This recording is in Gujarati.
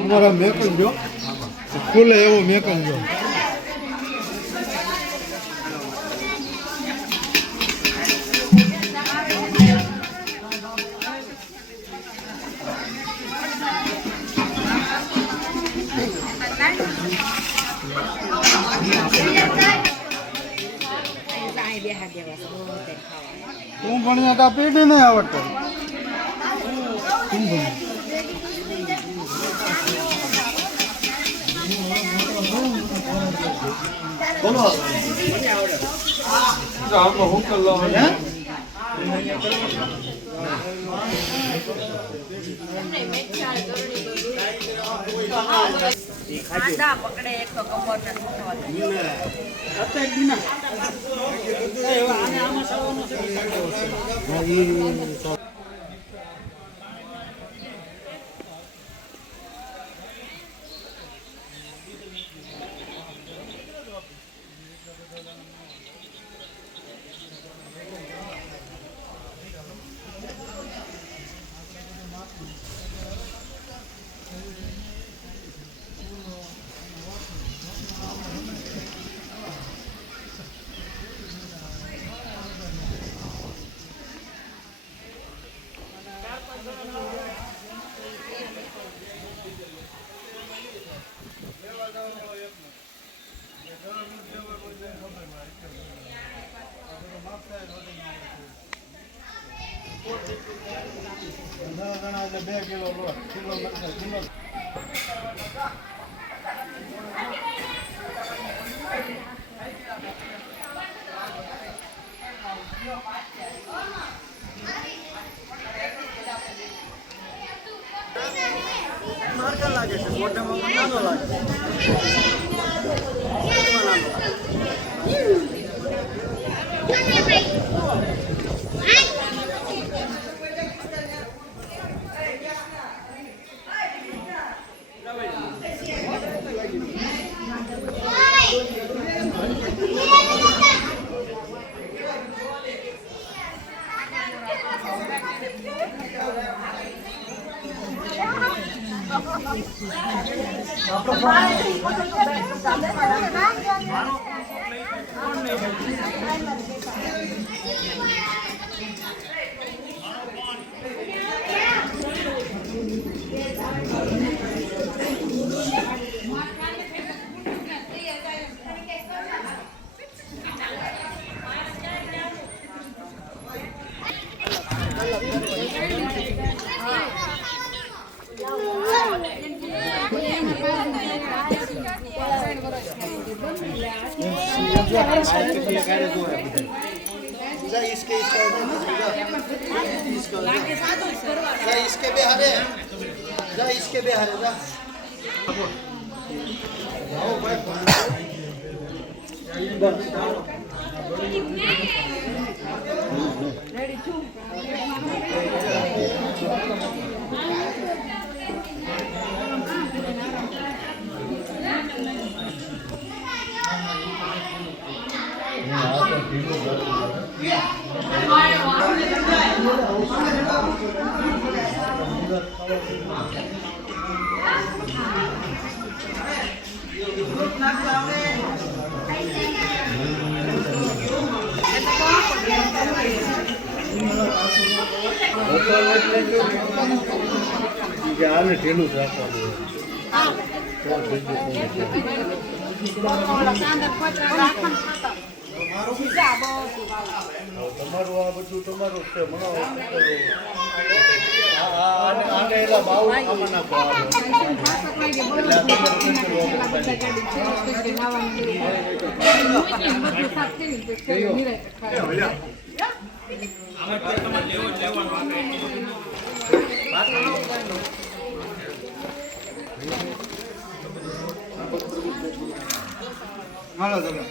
અમારા મેકલ જો સ્કૂલે એવો મેકલ જો તું ભણ્યા તા પેઢી નહીં આવડતો તું ભણ બોલો આમાં હું કર લો ખાડા પકડે એક તો કમર ને એટલે 2 કિલો લોટ કિલો મરચાં કિલો માર્કા લાગે છે મોટામાં નાનો લાગે इसके बेहारे जा इसके बेहारे जा હાલે ઢીલું જ રાખવાનું. તમારું આ બધું તમારું છે આને એલા બાઉ આમાં નાખો. હાલો તમે